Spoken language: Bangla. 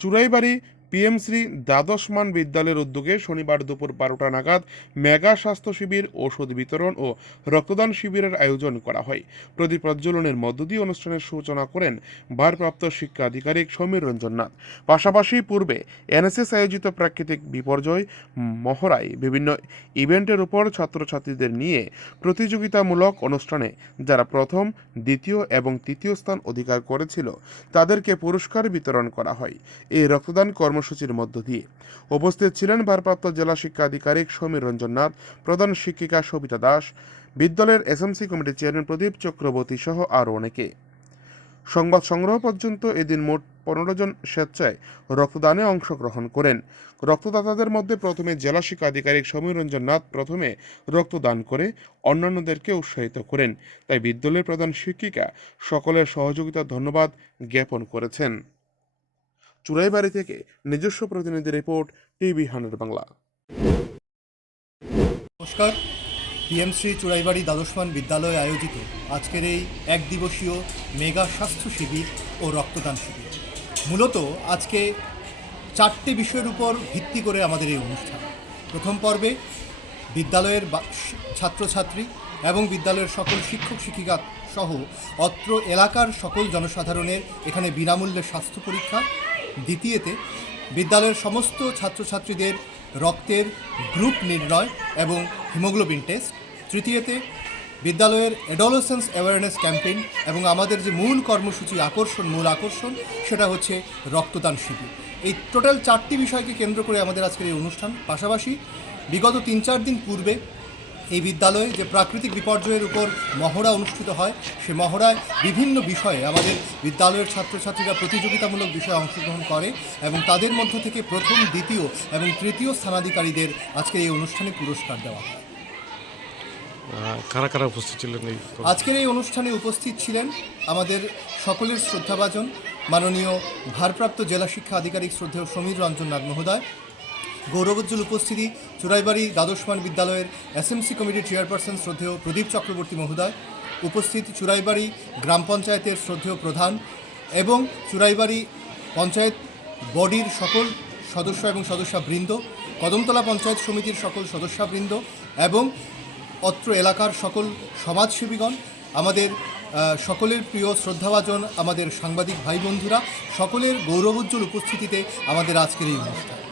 চুরাইবাড়ি পিএমশ্রী দ্বাদশ মান বিদ্যালয়ের উদ্যোগে শনিবার দুপুর বারোটা নাগাদ মেগা স্বাস্থ্য শিবির, ওষুধ বিতরণ ও রক্তদান শিবিরের আয়োজন করা হয়। প্রদীপ প্রজ্বলনের মধ্য দিয়ে অনুষ্ঠানের সূচনা করেন ভারপ্রাপ্ত শিক্ষা আধিকারিক সমীর রঞ্জন নাথ। পাশাপাশি পূর্বে এনএসএস আয়োজিত প্রাকৃতিক বিপর্যয় মহড়ায় বিভিন্ন ইভেন্টের উপর ছাত্রছাত্রীদের নিয়ে প্রতিযোগিতামূলক অনুষ্ঠানে যারা প্রথম, দ্বিতীয় এবং তৃতীয় স্থান অধিকার করেছিল, তাদেরকে পুরস্কার বিতরণ করা হয়। এই রক্তদান কর্মসূচির মধ্য দিয়ে। উপস্থিত ছিলেন ভারপ্রাপ্ত জেলা শিক্ষা আধিকারিক সমীর রঞ্জন নাথ, প্রধান শিক্ষিকা সবিতা দাস, বিদ্যালয়ের এসএমসি কমিটির চেয়ারম্যান প্রদীপ চক্রবর্তী সহ আরও অনেকে। সংবাদ সংগ্রহ পর্যন্ত এদিন মোট পনেরো জন স্বেচ্ছায় রক্তদানে অংশগ্রহণ করেন। রক্তদাতাদের মধ্যে প্রথমে জেলা শিক্ষা আধিকারিক সমীর রঞ্জন নাথ প্রথমে রক্তদান করে অন্যান্যদেরকে উৎসাহিত করেন। তাই বিদ্যালয়ের প্রধান শিক্ষিকা সকলের সহযোগিতার ধন্যবাদ জ্ঞাপন করেছেন। চুরাইবাড়ি থেকে নিজস্ব প্রতিনিধি রিপোর্ট, টিভি হান্ড্রেড বাংলা। নমস্কার পিএম শ্রী চুরাইবাড়ি দ্বাদশমান বিদ্যালয়ে আয়োজিত আজকের এই এক দিবসীয় মেগা স্বাস্থ্য শিবির ও রক্তদান শিবির। মূলত আজকে চারটি বিষয়ের উপর ভিত্তি করে আমাদের এই অনুষ্ঠান। প্রথম পর্বে বিদ্যালয়ের ছাত্রছাত্রী এবং বিদ্যালয়ের সকল শিক্ষক শিক্ষিকা সহ অত্র এলাকার সকল জনসাধারণের এখানে বিনামূল্যে স্বাস্থ্য পরীক্ষা দ্বিতীয়তে, বিদ্যালয়ের সমস্ত ছাত্রছাত্রীদের রক্তের গ্রুপ নির্ণয় এবং হিমোগ্লোবিন টেস্ট। তৃতীয়তে, বিদ্যালয়ের অ্যাডোলসেন্স অ্যাওয়ারনেস ক্যাম্পেইন এবং আমাদের যে মূল কর্মসূচি আকর্ষণ, মূল আকর্ষণ, সেটা হচ্ছে রক্তদান শিবির। এই টোটাল চারটি বিষয়কে কেন্দ্র করে আমাদের আজকের এই অনুষ্ঠান। পাশাপাশি, বিগত তিন চার দিন পূর্বে এই বিদ্যালয়ে যে প্রাকৃতিক বিপর্যয়ের উপর মহড়া অনুষ্ঠিত হয় সে মহড়ায় বিভিন্ন বিষয়ে আমাদের বিদ্যালয়ের ছাত্রছাত্রীরা প্রতিযোগিতামূলক বিষয়ে অংশগ্রহণ করে এবং তাদের মধ্য থেকে প্রথম দ্বিতীয় এবং তৃতীয় স্থানাধিকারীদের আজকে এই অনুষ্ঠানে পুরস্কার দেওয়া হয়। কারা কারা উপস্থিত ছিলেন আজকের এই অনুষ্ঠানে উপস্থিত ছিলেন আমাদের সকলের শ্রদ্ধাভাজন মাননীয় ভারপ্রাপ্ত জেলা শিক্ষা আধিকারিক শ্রদ্ধেয় সমীর রঞ্জন নাথ মহোদয় গৌরবোজ্জ্বল উপস্থিতি, চোরাইবাড়ি দ্বাদশমান বিদ্যালয়ের এসএমসি কমিটির চেয়ারপারসন শ্রদ্ধেয় প্রদীপ চক্রবর্তী মহোদয়, উপস্থিত চুরাইবাড়ি গ্রাম পঞ্চায়েতের শ্রদ্ধেয় প্রধান এবং চুরাইবাড়ি পঞ্চায়েত বডির সকল সদস্য এবং সদস্যবৃন্দ, কদমতলা পঞ্চায়েত সমিতির সকল সদস্যবৃন্দ এবং অত্র এলাকার সকল সমাজসেবীগণ, আমাদের সকলের প্রিয় শ্রদ্ধাভাজন আমাদের সাংবাদিক ভাই বন্ধুরা সকলের গৌরবোজ্জ্বল উপস্থিতিতে আমাদের আজকের এই অনুষ্ঠান।